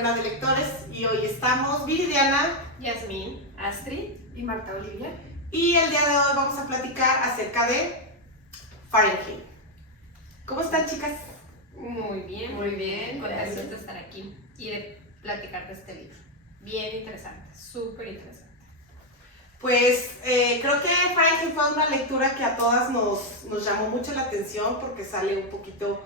Verbena de Lectores y hoy estamos Viridiana, Yasmín, Astrid y Marta Olivia. Y el día de hoy vamos a platicar acerca de Fahrenheit. ¿Cómo están, chicas? Muy bien, contenta de estar aquí y de platicar de este libro. Bien interesante, súper interesante. Pues creo que Fahrenheit fue una lectura que a todas nos llamó mucho la atención porque sale un poquito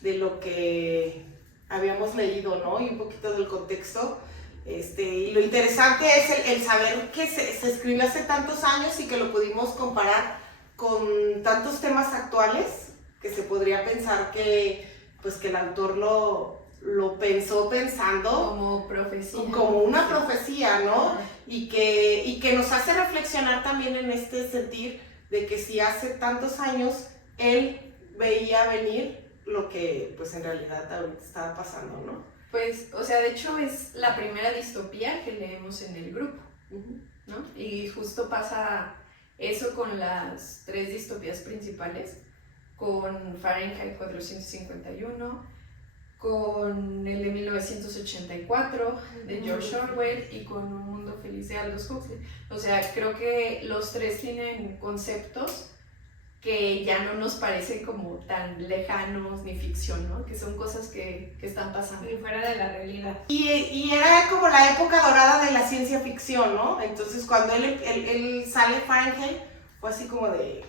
de lo que habíamos leído, ¿no? Y un poquito del contexto. Y lo interesante es el saber que se escribió hace tantos años y que lo pudimos comparar con tantos temas actuales que se podría pensar que el autor lo pensó pensando como profecía, como una profecía, ¿no? Y que nos hace reflexionar también en este sentir de que si hace tantos años él veía venir lo que pues en realidad ahorita estaba pasando, ¿no? Pues, o sea, de hecho es la primera distopía que leemos en el grupo, ¿no? Y justo pasa eso con las 3 distopías principales, con Fahrenheit 451, con el de 1984 de George Orwell y con Un Mundo Feliz de Aldous Huxley. O sea, creo que los 3 tienen conceptos que ya no nos parecen como tan lejanos ni ficción, ¿no? Que son cosas que están pasando. Y fuera de la realidad. Y era como la época dorada de la ciencia ficción, ¿no? Entonces cuando él sale Fahrenheit, fue así como de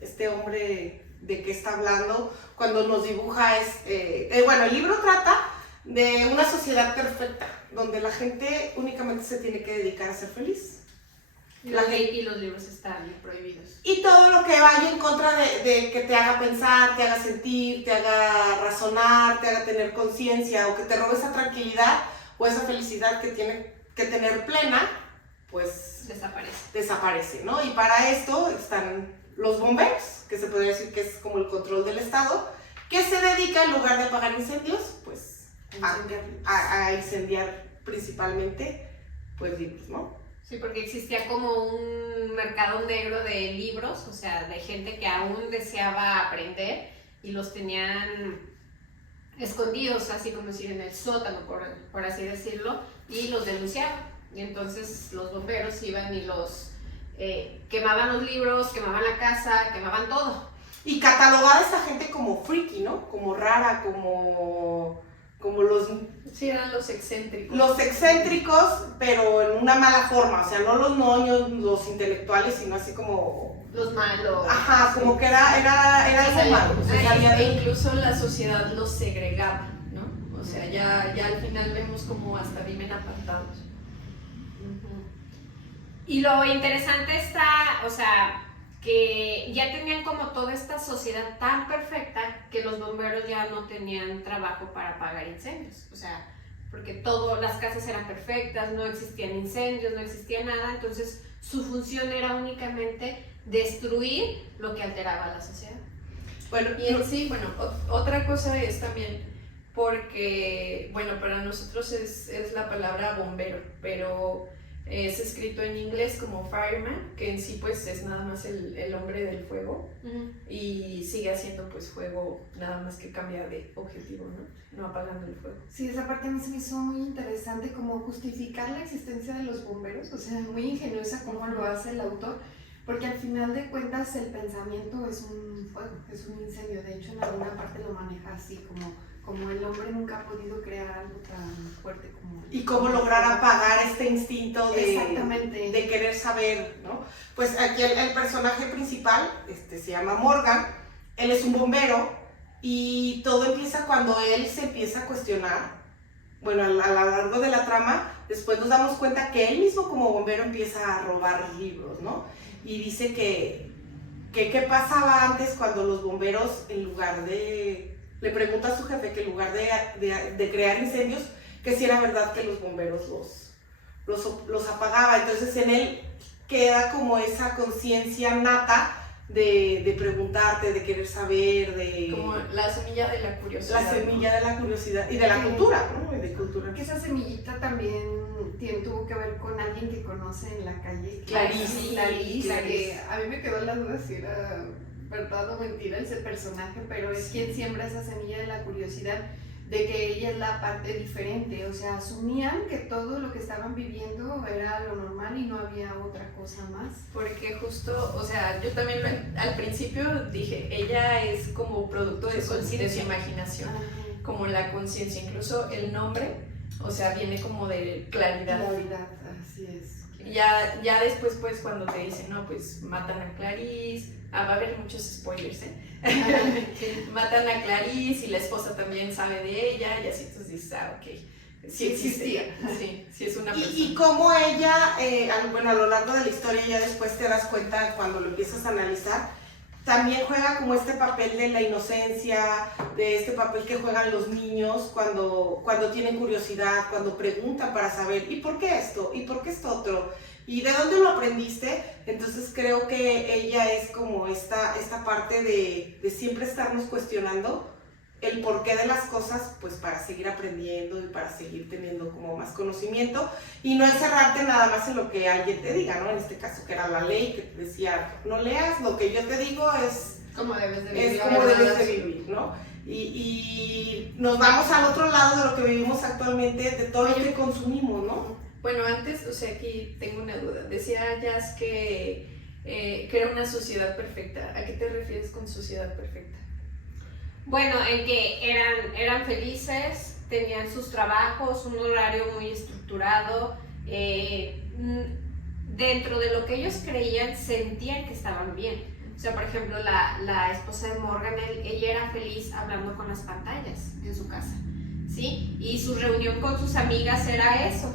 este hombre de qué está hablando, cuando nos dibuja el libro trata de una sociedad perfecta, donde la gente únicamente se tiene que dedicar a ser feliz. Y los libros están prohibidos. Y todo lo que vaya en contra de que te haga pensar, te haga sentir, te haga razonar, te haga tener conciencia o que te robe esa tranquilidad o esa felicidad que tiene que tener plena, pues desaparece, ¿no? Y para esto están los bomberos, que se podría decir que es como el control del Estado, que se dedica en lugar de apagar incendios, pues a incendiar principalmente pues libros, ¿no? Sí, porque existía como un mercado negro de libros, o sea, de gente que aún deseaba aprender y los tenían escondidos, así como decir, en el sótano, por así decirlo, y los denunciaban. Y entonces los bomberos iban y los quemaban los libros, quemaban la casa, quemaban todo. Y catalogaba a esta gente como freaky, ¿no? Como rara, como los... Sí, eran los excéntricos. Los excéntricos, pero en una mala forma, o sea, no los ñoños, los intelectuales, sino así como... Los malos. Ajá, como que era algo malo. Incluso la sociedad los segregaba, ¿no? O sea, ya al final vemos como hasta viven apartados. Y lo interesante está, o sea, que ya tenían como toda esta sociedad tan perfecta que los bomberos ya no tenían trabajo para apagar incendios, o sea, porque todas las casas eran perfectas, no existían incendios, no existía nada, entonces su función era únicamente destruir lo que alteraba a la sociedad. Bueno, y en sí, otra cosa es también porque, bueno, para nosotros es la palabra bombero, pero es escrito en inglés como fireman, que en sí pues es nada más el hombre del fuego, y sigue haciendo pues fuego, nada más que cambia de objetivo, ¿no? No apagando el fuego. Sí, esa parte a mí se me hizo muy interesante, como justificar la existencia de los bomberos, o sea, muy ingeniosa como lo hace el autor, porque al final de cuentas el pensamiento es un fuego, es un incendio. De hecho en alguna parte lo maneja así, como el hombre nunca ha podido crear algo tan fuerte como... Y cómo lograr apagar este instinto de querer saber, ¿no? Pues aquí el personaje principal se llama Morgan, él es un bombero y todo empieza cuando él se empieza a cuestionar. Bueno, a lo largo de la trama, después nos damos cuenta que él mismo como bombero empieza a robar libros, ¿no? Y dice que qué pasaba antes cuando los bomberos, en lugar de... Le pregunta a su jefe que en lugar de crear incendios, que si era verdad que los bomberos los apagaba. Entonces en él queda como esa conciencia nata de preguntarte, de querer saber, de... Como la semilla de la curiosidad. La semilla de la curiosidad y de la cultura, ¿no? De cultura. Que esa semillita también tuvo que ver con alguien que conoce en la calle. Clarice. Que a mí me quedó la duda si era verdad o mentira ese personaje, pero es quien siembra esa semilla de la curiosidad de que ella es la parte diferente, o sea, asumían que todo lo que estaban viviendo era lo normal y no había otra cosa más. Porque justo, o sea, yo también al principio dije, ella es como producto de su imaginación, como la conciencia, incluso el nombre, o sea, viene como de claridad. Claridad, así es. Ya después, pues, cuando te dicen, no, pues, matan a Clarice, va a haber muchos spoilers, matan a Clarice y la esposa también sabe de ella, y así, entonces dices, ok, sí existía, sí es una persona. Y cómo ella, bueno, a lo largo de la historia ya después te das cuenta cuando lo empiezas a analizar, también juega como este papel de la inocencia, de este papel que juegan los niños cuando tienen curiosidad, cuando preguntan para saber, ¿y por qué esto? ¿Y por qué esto otro? ¿Y de dónde lo aprendiste? Entonces creo que ella es como esta parte de siempre estarnos cuestionando el porqué de las cosas, pues para seguir aprendiendo y para seguir teniendo como más conocimiento y no encerrarte nada más en lo que alguien te diga, ¿no? En este caso que era la ley que te decía, no leas, lo que yo te digo es como debes de vivir, es como debes de vivir, ¿no? Y nos vamos al otro lado de lo que vivimos actualmente, de todo lo que consumimos, ¿no? Bueno, antes, o sea, aquí tengo una duda. Decía Jazz que era una sociedad perfecta. ¿A qué te refieres con sociedad perfecta? Bueno, en que eran felices, tenían sus trabajos, un horario muy estructurado, dentro de lo que ellos creían, sentían que estaban bien. O sea, por ejemplo, la esposa de Morgan, ella era feliz hablando con las pantallas en su casa, ¿sí? Y su reunión con sus amigas era eso.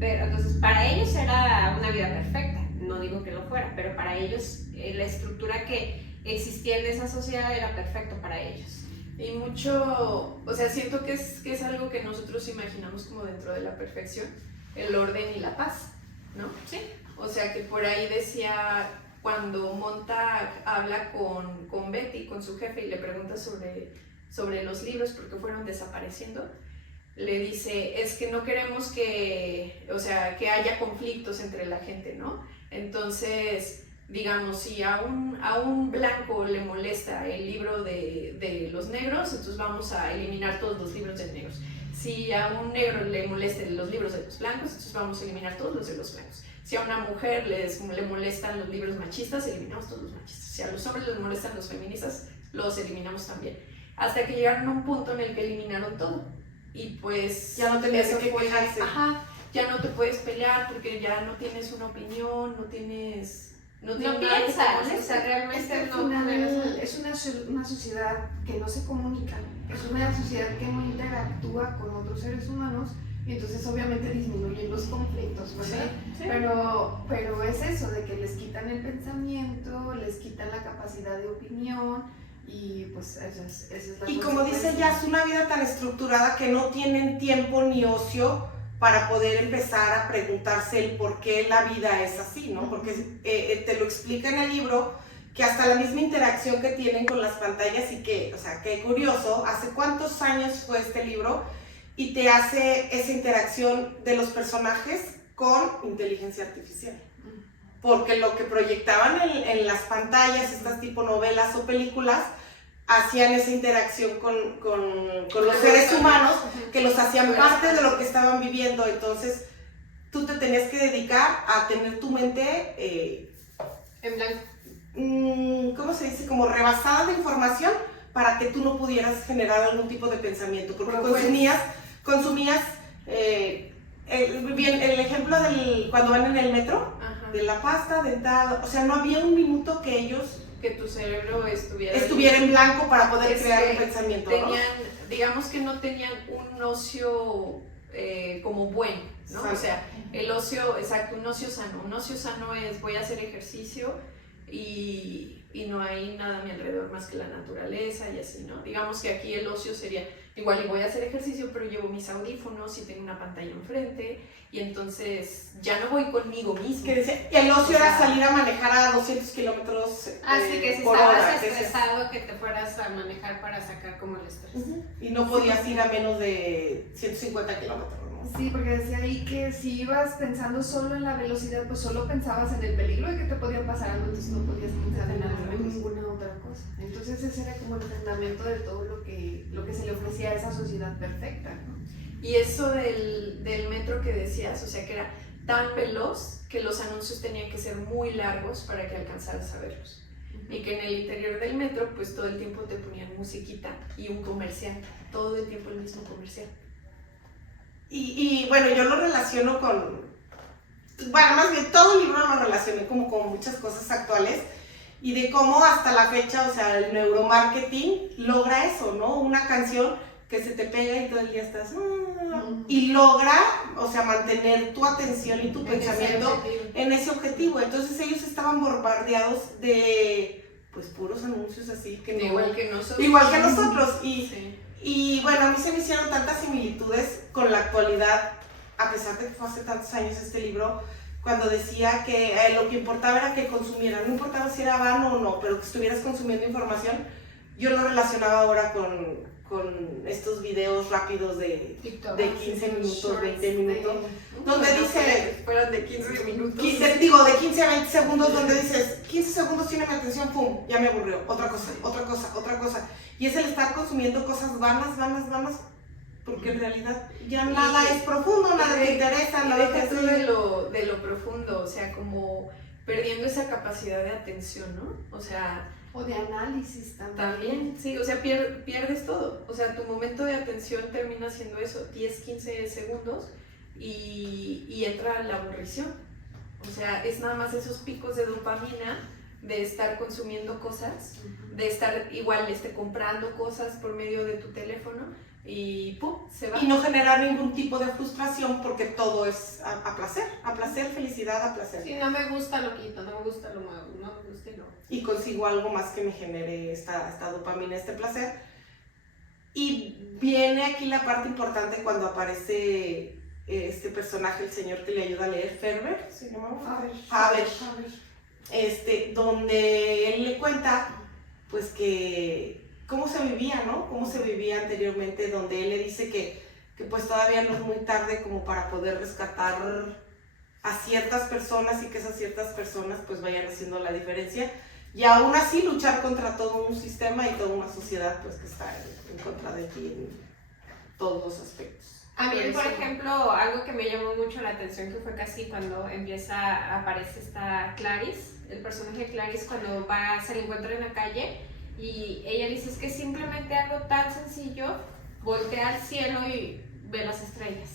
Pero, entonces, para ellos era una vida perfecta, no digo que lo fuera, pero para ellos la estructura que existía en esa sociedad era perfecto para ellos. Y mucho, o sea, siento que es algo que nosotros imaginamos como dentro de la perfección, el orden y la paz, ¿no? Sí. O sea, que por ahí decía, cuando Montag habla con Betty, con su jefe, y le pregunta sobre los libros porque fueron desapareciendo, le dice, es que no queremos que haya conflictos entre la gente, ¿no? Entonces, digamos, si a un blanco le molesta el libro de los negros, entonces vamos a eliminar todos los libros de negros. Si a un negro le molestan los libros de los blancos, entonces vamos a eliminar todos los de los blancos. Si a una mujer le molestan los libros machistas, eliminamos todos los machistas. Si a los hombres les molestan los feministas, los eliminamos también. Hasta que llegaron a un punto en el que eliminaron todo. Y pues ya no tenías que quejarse. Ajá, ya no te puedes pelear porque ya no tienes una opinión, no piensas, o sea, realmente es una sociedad que no se comunica, es una sociedad que no interactúa con otros seres humanos y entonces obviamente disminuyen los conflictos, ¿verdad? Sí. Pero es eso, de que les quitan el pensamiento, les quitan la capacidad de opinión. Y pues esa es la y como dice ya, es una vida tan estructurada que no tienen tiempo ni ocio para poder empezar a preguntarse el por qué la vida es así, ¿no? Porque te lo explica en el libro que hasta la misma interacción que tienen con las pantallas y que, o sea, qué curioso, ¿hace cuántos años fue este libro? Y te hace esa interacción de los personajes con inteligencia artificial. Porque lo que proyectaban en las pantallas, estas tipo novelas o películas, hacían esa interacción con los seres humanos, que los hacían parte de lo que estaban viviendo. Entonces, tú te tenías que dedicar a tener tu mente en blanco. ¿Cómo se dice? Como rebasada de información para que tú no pudieras generar algún tipo de pensamiento, porque consumías bien, el ejemplo del cuando van en el metro, ajá, de la pasta dental, o sea, no había un minuto que tu cerebro estuviera en blanco para poder crear un pensamiento, ¿no? Digamos que no tenían un ocio como bueno, ¿no? Exacto. O sea, el ocio, exacto, un ocio sano. Un ocio sano es voy a hacer ejercicio y no hay nada a mi alrededor más que la naturaleza y así, ¿no? Digamos que aquí el ocio sería igual y voy a hacer ejercicio, pero llevo mis audífonos y tengo una pantalla enfrente y entonces ya no voy conmigo mismo. Que decía, el ocio era salir a manejar a 200 kilómetros así que si estabas estresado, que te fueras a manejar para sacar como el estrés. Y no podías ir a menos de 150 kilómetros, ¿no? ¿no? Sí, porque decía ahí que si ibas pensando solo en la velocidad, pues solo pensabas en el peligro de que te podía pasar algo, entonces no podías pensar en ninguna otra cosa. Entonces ese era como el fundamento de todo lo que se le ofrecía a esa sociedad perfecta, ¿no? Y eso del metro que decías, o sea, que era tan veloz que los anuncios tenían que ser muy largos para que alcanzaras a verlos. Y que en el interior del metro, pues todo el tiempo te ponían musiquita y un comercial, todo el tiempo el mismo comercial. Y bueno, yo lo relaciono con, bueno, más bien todo el libro lo relacioné como con muchas cosas actuales y de cómo hasta la fecha, o sea, el neuromarketing logra eso, ¿no? Una canción que se te pega y todo el día estás, y logra, o sea, mantener tu atención y tu pensamiento en ese objetivo. Entonces ellos estaban bombardeados de, pues, puros anuncios así, que no, Igual que nosotros. igual que nosotros. Sí. Y bueno, a mí se me hicieron tantas similitudes con la actualidad, a pesar de que fue hace tantos años este libro, cuando decía que lo que importaba era que consumieran, no importaba si era vano o no, pero que estuvieras consumiendo información. Yo lo relacionaba ahora con estos videos rápidos de TikTok, de 15 minutos, shorts, 20 minutos, donde Bueno, dice, fueran de 15 minutos. de 15 a 20 segundos, donde dices, 15 segundos tiene mi atención, pum, ya me aburrió, otra cosa. Y es el estar consumiendo cosas vanas, porque en realidad ya nada es profundo, nada te interesa, Y nada te deja tú hace... de lo profundo, o sea, como perdiendo esa capacidad de atención, ¿no? O sea, O de análisis también. también, sí, o sea, pierdes todo. O sea, tu momento de atención termina siendo eso, 10, 15 segundos y entra la aburrición. O sea, es nada más esos picos de dopamina de estar consumiendo cosas, de estar igual comprando cosas por medio de tu teléfono y ¡pum! Se va. Y no generar ningún tipo de frustración porque todo es a placer, felicidad, a placer. Sí, no me gusta lo quito, no me gusta lo nuevo, no me gusta y lo... Y consigo algo más que me genere esta dopamina, este placer. Y viene aquí la parte importante cuando aparece este personaje, el señor que le ayuda a leer, Ferber, ¿se llamaba? Faber. Donde él le cuenta, pues, que cómo se vivía, ¿no? Cómo se vivía anteriormente, donde él le dice que pues todavía no es muy tarde como para poder rescatar a ciertas personas y que esas ciertas personas pues vayan haciendo la diferencia y aún así luchar contra todo un sistema y toda una sociedad pues que está en contra de ti en todos los aspectos. A mí, por ejemplo, algo que me llamó mucho la atención que fue casi cuando aparece esta Clarice, el personaje de Clarice cuando se la encuentra en la calle y ella dice es que simplemente algo tan sencillo, voltea al cielo y ve las estrellas.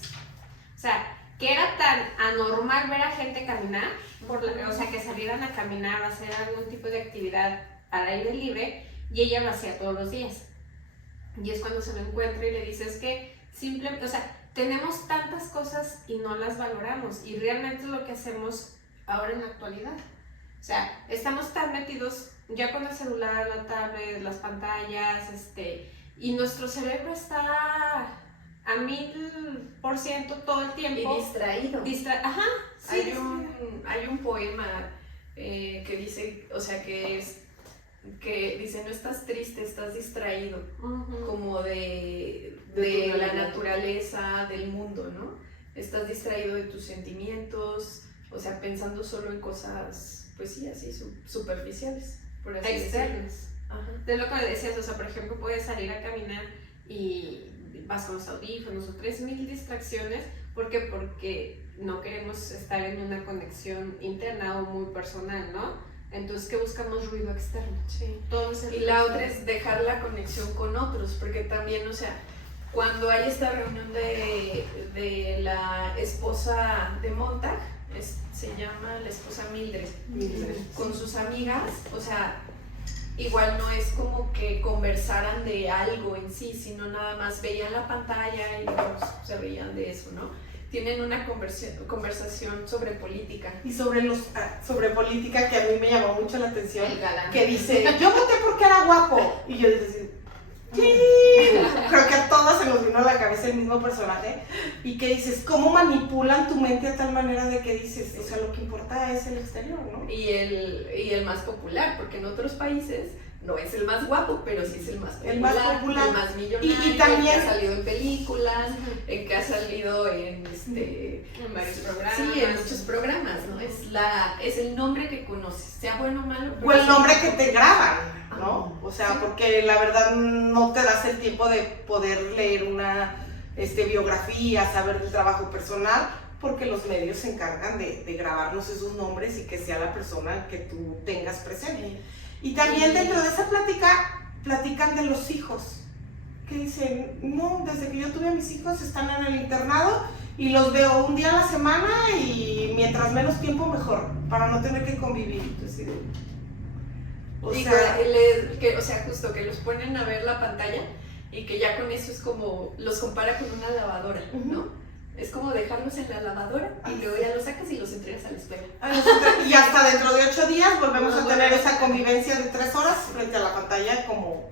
O sea, que era tan anormal ver a gente caminar, o sea, que salieran a caminar o hacer algún tipo de actividad al aire libre y ella lo hacía todos los días. Y es cuando se lo encuentra y le dice es que simplemente, o sea, tenemos tantas cosas y no las valoramos y realmente es lo que hacemos ahora en la actualidad. O sea, estamos tan metidos ya con el celular, la tablet, las pantallas, y nuestro cerebro está a 1000% todo el tiempo. Y distraído. Ajá, sí. Hay un poema que dice, o sea, que dice, no estás triste, estás distraído, como de la naturaleza, del mundo, ¿no? Estás distraído de tus sentimientos, o sea, pensando solo en cosas, pues sí, así superficiales, por así externas. Ajá. De lo que me decías, o sea, por ejemplo, puedes salir a caminar y vas con los audífonos o 3000 distracciones, ¿por qué? Porque no queremos estar en una conexión interna o muy personal, ¿no? Entonces, ¿qué buscamos? Ruido externo. Sí. Todo es Y la otra es dejar la conexión con otros, porque también, o sea, cuando hay esta reunión de la esposa de Montag, se llama la esposa Mildred, con sus amigas, o sea, igual no es como que conversaran de algo en sí, sino nada más veían la pantalla y digamos, se reían de eso, ¿no? Tienen una conversación sobre política. Y sobre política que a mí me llamó mucho la atención, el galán. que dice, yo voté porque era guapo. Y yo decía, sí. Creo que a todos se nos vino a la cabeza el mismo personaje. Y que dices, ¿cómo manipulan tu mente a tal manera de que dices, o sea, lo que importa es el exterior, ¿no? Y el más popular, porque en otros países no es el más guapo, pero sí es el más popular, El más popular. el más millonario, Y también, el que ha salido en películas, el que ha salido en En varios programas. Sí, en muchos programas, ¿no? Es el nombre que conoces, sea bueno o malo. o el nombre que te graban, ¿no? O sea, porque la verdad no te das el tiempo de poder leer una biografía, saber del trabajo personal, porque los medios se encargan de grabarnos esos nombres y que sea la persona que tú tengas presente. Y también dentro de esa plática, platican de los hijos, que dicen, no, desde que yo tuve a mis hijos están en el internado y los veo un día a la semana y mientras menos tiempo mejor, para no tener que convivir. Entonces, o sea, justo que los ponen a ver la pantalla y que ya con eso es como, los compara con una lavadora, ¿no? Es como dejarlos en la lavadora y luego ya los sacas y los entregas a la escuela. Y hasta dentro de 8 días volvemos a tener esa convivencia de 3 horas frente a la pantalla como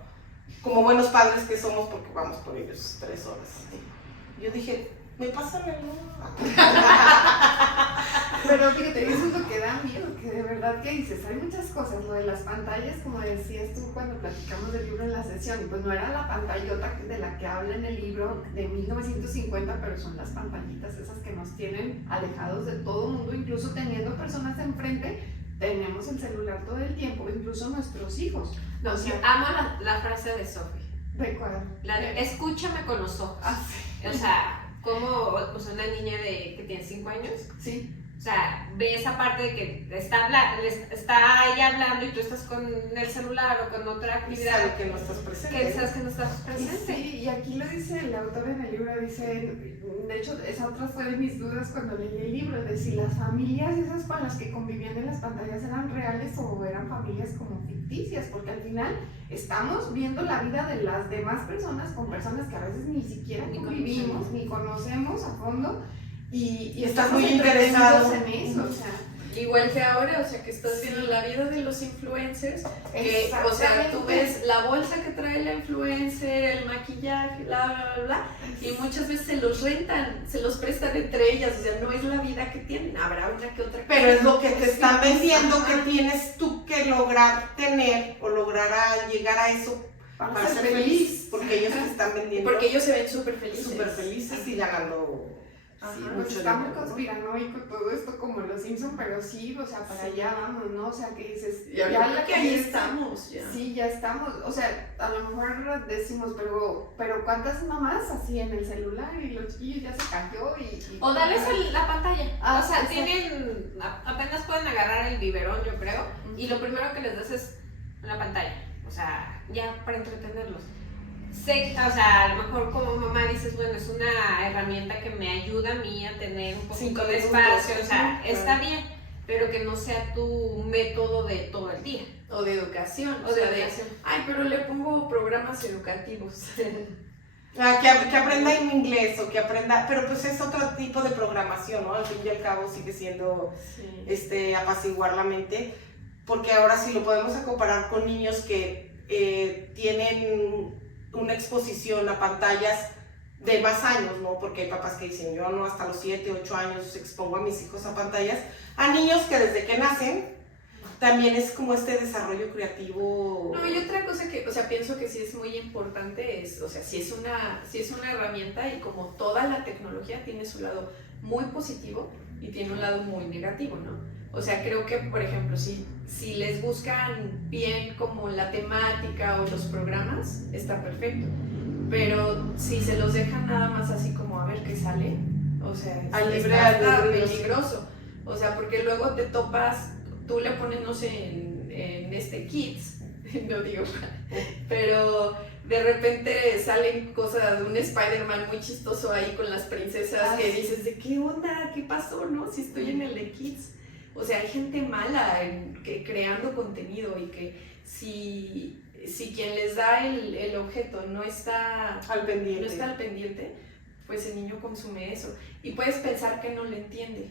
buenos padres que somos, porque vamos por ellos 3 horas. Yo dije, me pasan el Pero fíjate, eso es lo que da miedo, que de verdad que dices, hay muchas cosas, lo de las pantallas, como decías tú cuando platicamos del libro en la sesión, pues no era la pantallota de la que habla en el libro de 1950, pero son las pantallitas esas que nos tienen alejados de todo el mundo, incluso teniendo personas enfrente, tenemos el celular todo el tiempo, incluso nuestros hijos. No, O sea, yo amo la frase de Sophie. ¿de cuál? Escúchame con los ojos. Sí. O sea, como una niña que tiene 5 años, Sí. o sea, ve esa parte de que está ella hablando y tú estás con el celular o con otra Y actividad. sabe que no estás presente. Que sabes que no estás presente. Sí, y aquí lo dice el autor en el libro, dice, de hecho esa otra fue de mis dudas cuando leí el libro, de si las familias esas con las que convivían en las pantallas eran reales o eran familias como ficticias, porque al final estamos viendo la vida de las demás personas con personas que a veces ni siquiera convivimos, ni conocemos a fondo, y Estás estamos muy interesado en eso, o sea. Igual que ahora, o sea, que estás viendo la vida de los influencers, que, o sea, tú Exactamente. ves la bolsa que trae la influencer, el maquillaje, bla, bla, bla, y muchas veces se los rentan, se los prestan entre ellas, o sea, no es la vida que tienen, habrá una que otra. Pero es lo que te están vendiendo, que tienes tú que lograr tener o lograr llegar a eso para ser feliz, porque ellos te están vendiendo Porque ellos se ven súper felices. súper felices y ganando Ajá, sí, pues mucho está muy dinero, ¿no? conspiranoico todo esto como los Simpson, pero sí, o sea, para allá vamos, ¿no? O sea, que dices, Y ahora creo que ahí estamos ya. Sí, ya estamos, o sea, a lo mejor decimos, pero ¿cuántas mamás así en el celular y los chiquillos ya se cayó y O darles la pantalla. Ah, o sea, exacto. apenas pueden agarrar el biberón, yo creo, y lo primero que les das es la pantalla. O sea, ya para entretenerlos. O sea, a lo mejor como mamá dices, bueno, es una herramienta que me ayuda a mí a tener un poquito de espacio, o sea, está bien, pero que no sea tu método de todo el día. O de educación, O de educación. ay, pero le pongo programas educativos. Que aprenda en inglés o que aprenda, pero pues es otro tipo de programación, ¿no? Al fin y al cabo sigue siendo Sí. apaciguar la mente, porque ahora sí lo podemos comparar con niños que tienen una exposición a pantallas de más años, ¿no? Porque hay papás que dicen, yo no, hasta los 7, 8 años expongo a mis hijos a pantallas, a niños que desde que nacen también es como este desarrollo creativo. No, y otra cosa que, o sea, pienso que sí es muy importante es, o sea, sí es una herramienta y como toda la tecnología tiene su lado muy positivo y tiene un lado muy negativo, ¿no? O sea, creo que, por ejemplo, si les buscan bien como la temática o los programas, está perfecto. Pero si se los dejan nada más así como a ver qué sale, o sea, Al libre está albedrío. peligroso. O sea, porque luego te topas, tú le pones, no sé, en Kids, no digo, pero de repente salen cosas de un Spider-Man muy chistoso ahí con las princesas que dices, ¿de qué onda? ¿Qué pasó? ¿No? Si estoy en el de Kids. O sea, hay gente mala creando contenido y que si quien les da el objeto no está al pendiente, pues el niño consume eso. Y puedes pensar que no le entiende,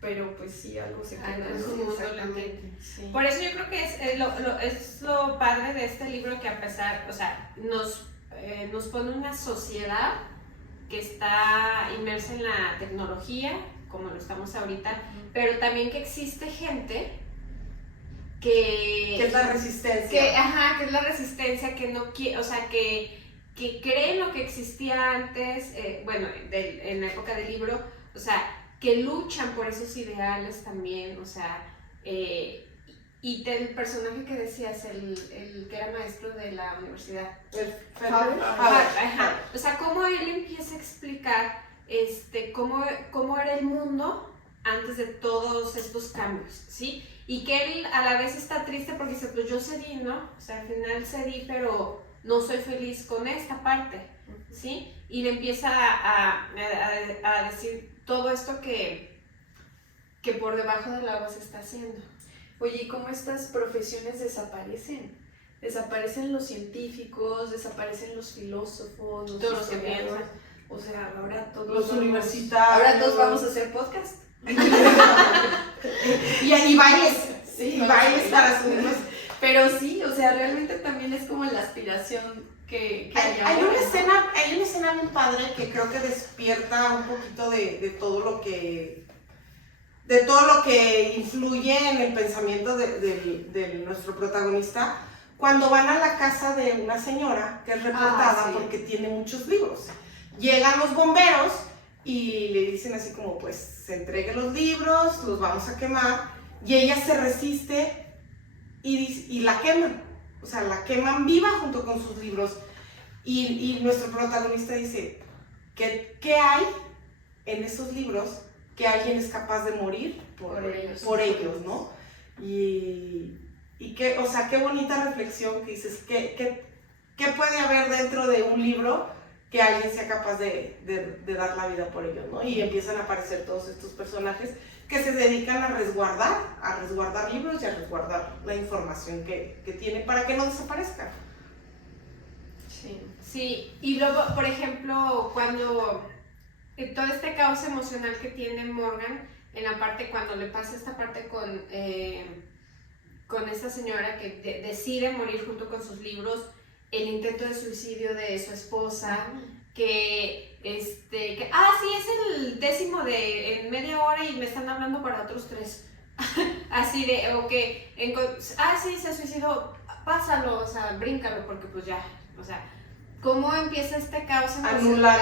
pero pues sí, algo se queda. Sí. Por eso yo creo que es lo padre de este libro, que a pesar, o sea, nos pone una sociedad que está inmersa en la tecnología, como lo estamos ahorita, pero también que existe gente Que es la resistencia. Que es la resistencia, que no quiere, o sea, que creen lo que existía antes, en la época del libro, o sea, que luchan por esos ideales también, o sea, y del personaje que decías, el que era maestro de la universidad. O sea, cómo él empieza a explicar cómo era el mundo antes de todos estos cambios, ¿sí? Y que él a la vez está triste porque dice, pues yo cedí, ¿no? O sea, al final cedí, pero no soy feliz con esta parte, ¿sí? Y le empieza a decir todo esto que por debajo del agua se está haciendo. Oye, ¿y cómo estas profesiones desaparecen? Desaparecen los científicos, desaparecen los filósofos, los Todos los que piensan. O sea, ahora todos Los universitarios. Ahora todos vamos a hacer podcast. y bailes. Sí, y bailes para subirnos. Pero sí, o sea, realmente también es como la aspiración que hay una escena bien padre que creo que despierta un poquito de todo lo que influye en el pensamiento de nuestro protagonista, cuando van a la casa de una señora que es reportada porque tiene muchos libros. Llegan los bomberos y le dicen así como, pues, se entreguen los libros, los vamos a quemar, y ella se resiste y la queman. O sea, la queman viva junto con sus libros. Y nuestro protagonista dice, ¿qué hay en esos libros que alguien es capaz de morir por ellos, ¿no? Y qué, o sea, qué bonita reflexión que dices, ¿qué puede haber dentro de un libro que alguien sea capaz de dar la vida por ellos, ¿no? Y empiezan a aparecer todos estos personajes que se dedican a resguardar libros y a resguardar la información que tiene para que no desaparezca. Sí, y luego, por ejemplo, cuando todo este caos emocional que tiene Morgan, en la parte cuando le pasa esta parte con esta señora que decide morir junto con sus libros, el intento de suicidio de su esposa, que sí, es el 10º en media hora y me están hablando para otros 3. Así de, o que, sí, se suicidó, pásalo, o sea, bríncalo, porque pues ya, o sea, ¿cómo empieza este caos emocional?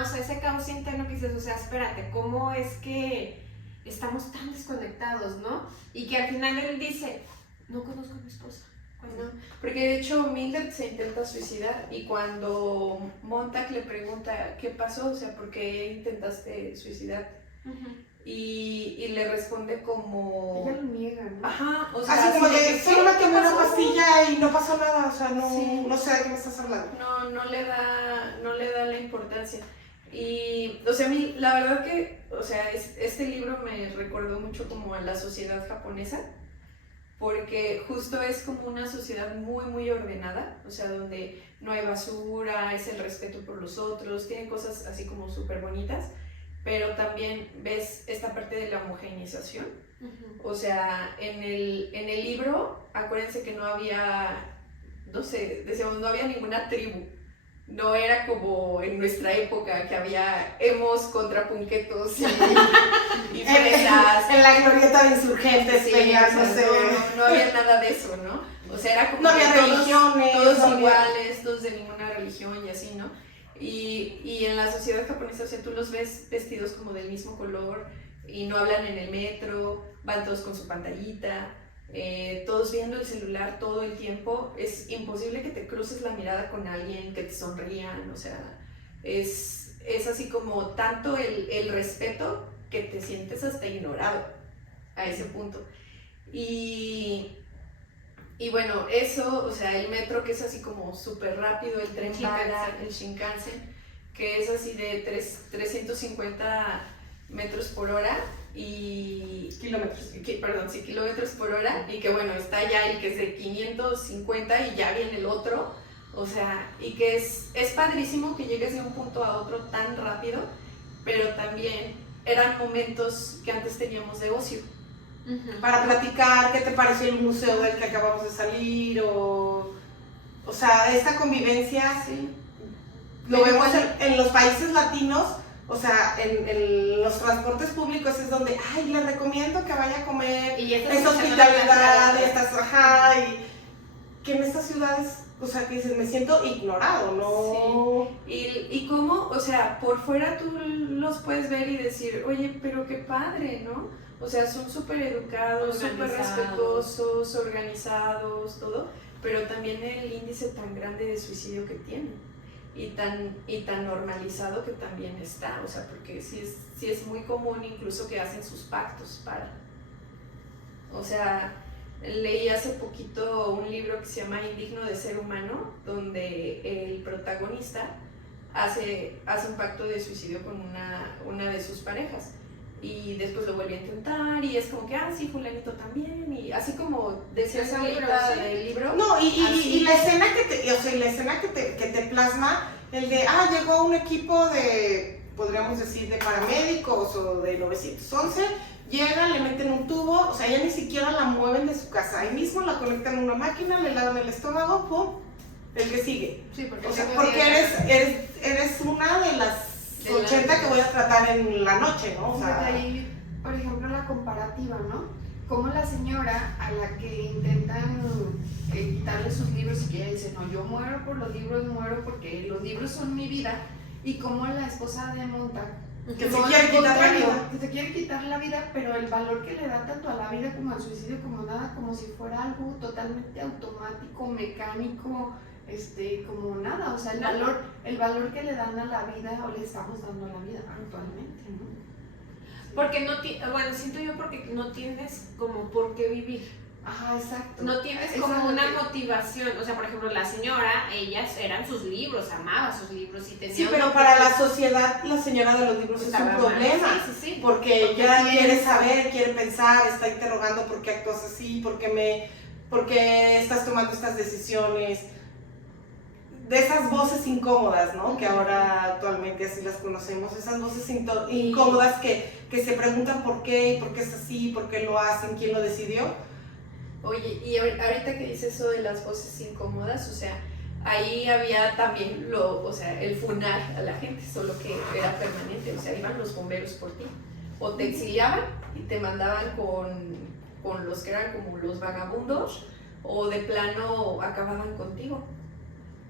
O sea, ese caos interno que dices, o sea, espérate, ¿cómo es que estamos tan desconectados, no? Y que al final él dice, no conozco a mi esposa. No, porque de hecho Mildred se intenta suicidar y cuando Montag le pregunta qué pasó, o sea, ¿por qué intentaste suicidar? Y le responde como... Ella lo niega, ¿no? Ajá, o sea... Así como de, solo me tomé una pasó? pastilla y no pasó nada, o sea, no sé de qué me estás hablando. No le da la importancia. Y, o sea, a mí, la verdad que, o sea, este libro me recordó mucho como a la sociedad japonesa, porque justo es como una sociedad muy, muy ordenada, o sea, donde no hay basura, es el respeto por los otros, tiene cosas así como súper bonitas, pero también ves esta parte de la homogeneización. O sea, en el libro, acuérdense que no había, decíamos, no había ninguna tribu. No era como en nuestra época que había emos contra punquetos y fresas. En la glorieta de insurgentes, peleándose. No había nada de eso, ¿no? O sea, era como no había religiones. Todos iguales, todos de ninguna religión y así, ¿no? Y en la sociedad japonesa, o sea, tú los ves vestidos como del mismo color y no hablan en el metro, van todos con su pantallita. Todos viendo el celular todo el tiempo, es imposible que te cruces la mirada con alguien, que te sonrían, o sea, es así como tanto el respeto que te sientes hasta ignorado a ese punto. Y bueno, eso, o sea, el metro que es así como súper rápido, el tren bala, el Shinkansen, que es así de 350 metros por hora y kilómetros por hora, y que bueno, está ya el que es de 550 y ya viene el otro, o sea, y que es padrísimo que llegues de un punto a otro tan rápido, pero también eran momentos que antes teníamos de ocio. Para platicar, ¿qué te pareció el museo del que acabamos de salir? O sea, esta convivencia, sí. Lo vemos en los países latinos. O sea, en los transportes públicos es donde, ay, le recomiendo que vaya a comer. Y Y esta esa situación no la hospitalidad, plantea. estas, ajá, y que en estas ciudades, o sea, que dices, me siento ignorado, ¿no? Y cómo, o sea, por fuera tú los puedes ver y decir, oye, pero qué padre, ¿no? O sea, son súper educados, súper Organizados. respetuosos, organizados, todo, pero también el índice tan grande de suicidio que tienen y tan normalizado que también está, o sea, porque sí es muy común incluso que hacen sus pactos para, o sea, leí hace poquito un libro que se llama Indigno de ser humano, donde el protagonista hace un pacto de suicidio con una de sus parejas y después lo vuelve a intentar y es como que, sí, fulanito también, y así como decías Ese ahorita libro, sí. del libro. No, y así. la escena que te plasma, el de, llegó un equipo de, podríamos decir, de paramédicos o de 911, llegan, le meten un tubo, o sea, ya ni siquiera la mueven de su casa, ahí mismo la conectan a una máquina, le lavan el estómago, pum, el que sigue. Sí, porque, O sea, tengo porque días- eres una de las De 80 las- que voy a tratar en la noche, ¿no? O Fíjate sea, ahí, por ejemplo, la comparativa, ¿no? Como la señora a la que intentan quitarle sus libros y que ella dice, no, yo muero por los libros, muero porque los libros son mi vida, y como la esposa de Montag, que se no, quiere al quitar la contrario, vida. que se quiere quitar la vida, pero el valor que le da tanto a la vida como al suicidio, como nada, como si fuera algo totalmente automático, mecánico, como nada, o sea, el valor que le dan a la vida o le estamos dando a la vida actualmente, ¿no? Porque bueno, siento yo porque no tienes como por qué vivir. Ajá, exacto. No tienes Eso como es lo una que- motivación. O sea, por ejemplo, la señora, ellas eran sus libros, amaba sus libros y tenía Sí, un pero para la objetivo. sociedad, la señora de los libros es Estaba un mal. problema. Sí, sí, sí. Porque Porque ya piensa. quiere saber, quiere pensar, está interrogando por qué actúas así, por qué estás tomando estas decisiones. De esas voces incómodas, ¿no? Que ahora actualmente así las conocemos, esas voces incómodas que se preguntan por qué es así, por qué lo hacen, quién lo decidió. Oye, y ahorita que dices eso de las voces incómodas, o sea, ahí había también el funar a la gente, solo que era permanente, o sea, iban los bomberos por ti, o te exiliaban y te mandaban con los que eran como los vagabundos, o de plano acababan contigo.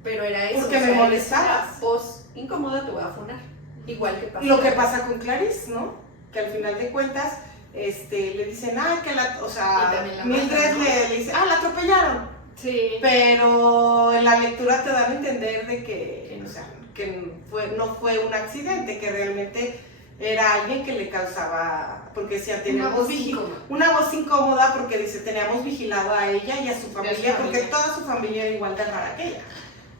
Pero era eso, Porque me molestabas. una voz incómoda, te voy a funar, igual que pasa. Lo que pasa con Clarice, ¿no? Que al final de cuentas, le dicen, Y o sea, también la Mildred matan, ¿no? le dice, la atropellaron. Sí. Pero en la lectura te dan a entender de que, no. o sea, que no fue un accidente, que realmente era alguien que le causaba, porque decía, una voz incómoda, porque dice, teníamos vigilado a ella y a su familia, porque toda su familia era igual de rara que ella.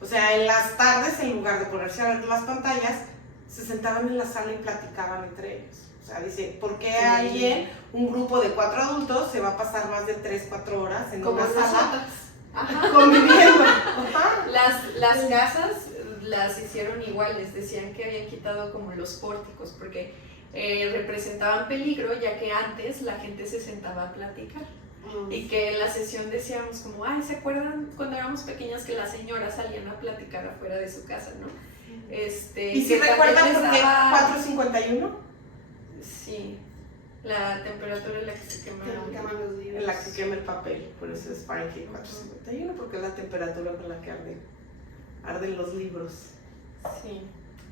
O sea, en las tardes, en lugar de ponerse a ver las pantallas, se sentaban en la sala y platicaban entre ellos. O sea, dice, ¿por qué un grupo de 4 adultos, se va a pasar más de 3-4 horas en Como una sala nosotras. Ajá. conviviendo? Ajá. Las casas las hicieron iguales, decían que habían quitado como los pórticos porque representaban peligro, ya que antes la gente se sentaba a platicar. Y que en la sesión decíamos como, ¿se acuerdan cuando éramos pequeñas que las señoras salían a platicar afuera de su casa, no? ¿Y si que recuerdan también por qué les daba- 4:51? Sí, la temperatura en la que se quema. los libros. En la que quema el papel, por eso es Fahrenheit 451, porque es la temperatura con la que arden los libros. Sí.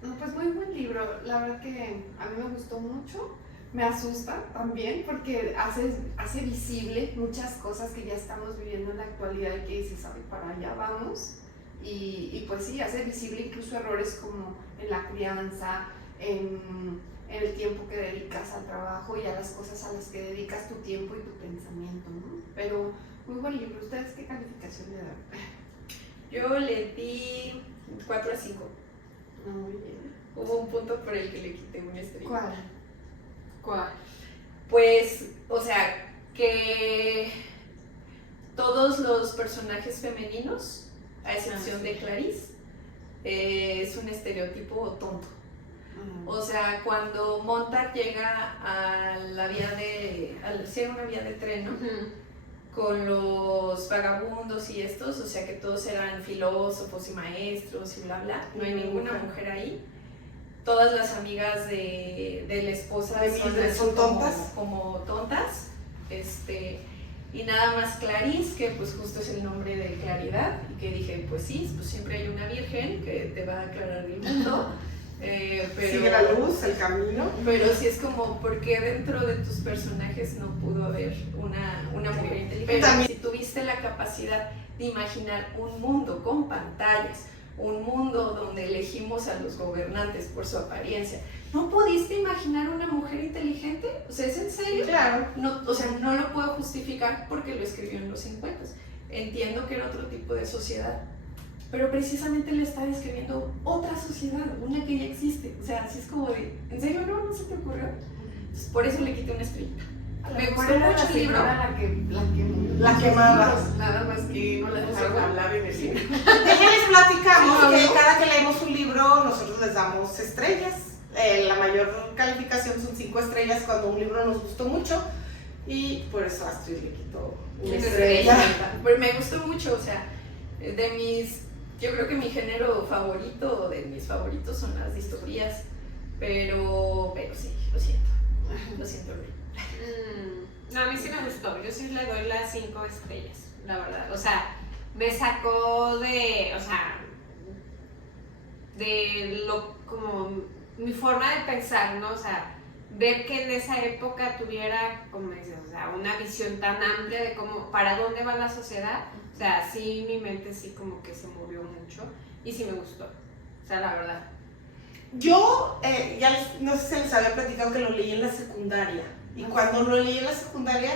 No, pues muy buen libro, la verdad que a mí me gustó mucho, me asusta también porque hace visible muchas cosas que ya estamos viviendo en la actualidad y que dices, para allá vamos, y pues sí, hace visible incluso errores como en la crianza, en el tiempo que dedicas al trabajo y a las cosas a las que dedicas tu tiempo y tu pensamiento, ¿no? Pero muy buen libro. ¿Ustedes qué calificación le dan? Yo le di 4 a 5. Muy bien. Hubo un punto por el que le quité una estrella. ¿Cuál? Pues, o sea, que todos los personajes femeninos, a excepción de Clarice, es un estereotipo tonto. O sea, cuando Montag llega a la vía una vía de tren, ¿no? Con los vagabundos y estos, o sea que todos eran filósofos y maestros y bla bla, no hay ninguna mujer ahí. Todas las amigas de la esposa De Mildred son tontas. como tontas. Y nada más Clarís, que pues justo es el nombre de claridad, y que dije, pues sí, pues siempre hay una virgen que te va a aclarar el mundo. Pero, sigue la luz, el camino. pero sí es como, ¿por qué dentro de tus personajes no pudo haber una mujer inteligente? También. Si tuviste la capacidad de imaginar un mundo con pantallas, un mundo donde elegimos a los gobernantes por su apariencia, ¿no pudiste imaginar una mujer inteligente? O sea, ¿es en serio? Claro. No, o sea, no lo puedo justificar porque lo escribió en los 50. Entiendo que era otro tipo de sociedad, pero precisamente le está describiendo otra sociedad, una que ya existe. O sea, así es como de, ¿en serio no se te ocurrió? Entonces, por eso le quité una estrellita. Me gustó mucho el libro. La quemaba. Nada más que no la dejaron hablar en el cine. Déjenles platicamos que cada que leemos un libro nosotros les damos estrellas. La mayor calificación son 5 estrellas cuando un libro nos gustó mucho y por eso Astrid le quitó una estrella. Pero me gustó mucho, o sea, yo creo que mi género favorito, de mis favoritos son las distopías, pero sí, lo siento. No, a mí sí me gustó, yo sí le doy las 5 estrellas, la verdad, o sea, me sacó de como mi forma de pensar, ¿no? O sea, ver que en esa época tuviera, como dices, o sea, una visión tan amplia de cómo, para dónde va la sociedad, o sea, sí, mi mente sí como que se movió mucho y sí me gustó, o sea, la verdad. Yo, no sé si les había platicado que lo leí en la secundaria y cuando lo leí en la secundaria,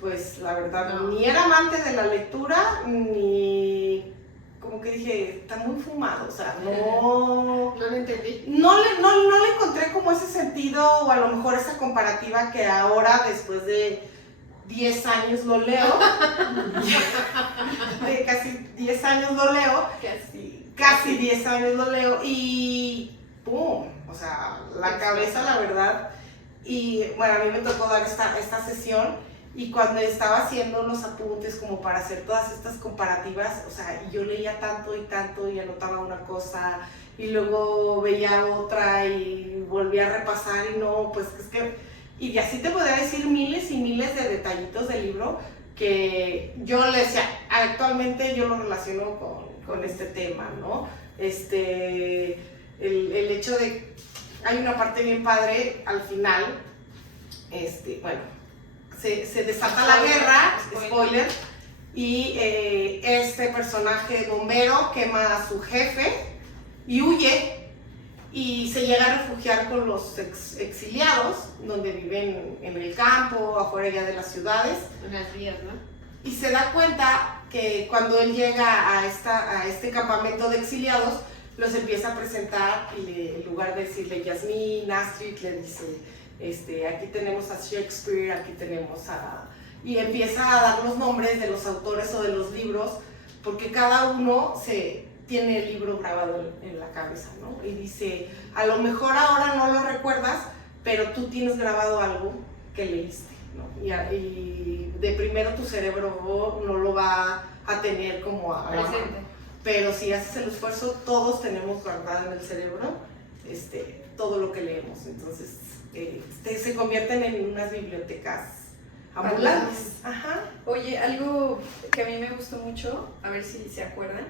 pues la verdad, ni era amante de la lectura, ni como que dije, está muy fumado, o sea, no lo entendí. No le encontré como ese sentido o a lo mejor esa comparativa que ahora después de 10 años lo leo, de casi 10 años lo leo, casi 10 años lo leo y ¡pum! O sea, la cabeza, la verdad. Y bueno, a mí me tocó dar esta sesión y cuando estaba haciendo los apuntes como para hacer todas estas comparativas, o sea, yo leía tanto y anotaba una cosa y luego veía otra y volvía a repasar y no, pues es que, y así te podría decir miles y miles de detallitos del libro que yo le decía, actualmente yo lo relaciono con este tema, ¿no? El hecho de, hay una parte bien padre al final, bueno, se desata la guerra, spoiler, y este personaje bombero quema a su jefe y huye y se llega a refugiar con los exiliados, donde viven en el campo, afuera ya de las ciudades. En las vías, ¿no? Y se da cuenta que cuando él llega a este campamento de exiliados, los empieza a presentar y en lugar de decirle Yasmín, Astrid, le dice, aquí tenemos a Shakespeare, aquí tenemos a... Y empieza a dar los nombres de los autores o de los libros, porque cada uno tiene el libro grabado en la cabeza, ¿no? Y dice, a lo mejor ahora no lo recuerdas, pero tú tienes grabado algo que leíste, ¿no? Y de primero tu cerebro no lo va a tener como a la mano. Pero si haces el esfuerzo, todos tenemos guardado en el cerebro todo lo que leemos. Entonces, se convierten en unas bibliotecas ambulantes. Ajá. Oye, algo que a mí me gustó mucho, a ver si se acuerdan,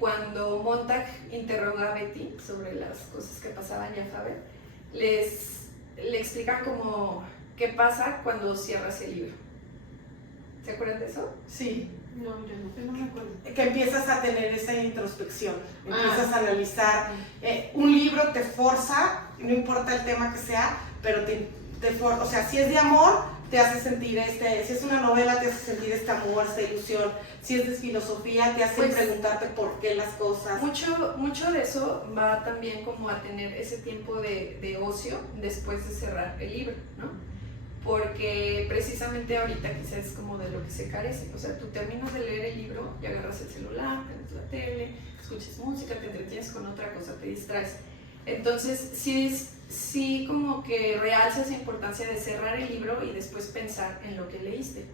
cuando Montag interroga a Betty sobre las cosas que pasaban en Faber, le explican como qué pasa cuando cierras el libro. ¿Se acuerdan de eso? Sí. No, yo no me acuerdo. Que empiezas a tener esa introspección, empiezas a analizar. Un libro te forza, no importa el tema que sea, pero te forza, o sea, si es de amor, te hace sentir si es una novela, te hace sentir este amor, esta ilusión. Si es de filosofía, te hace preguntarte por qué las cosas. Mucho de eso va también como a tener ese tiempo de ocio después de cerrar el libro, ¿no? Porque precisamente ahorita quizás es como de lo que se carece. O sea, tú terminas de leer el libro y agarras el celular, prendes la tele, escuchas música, te entretienes con otra cosa, te distraes. Entonces, sí como que realza esa importancia de cerrar el libro y después pensar en lo que leíste.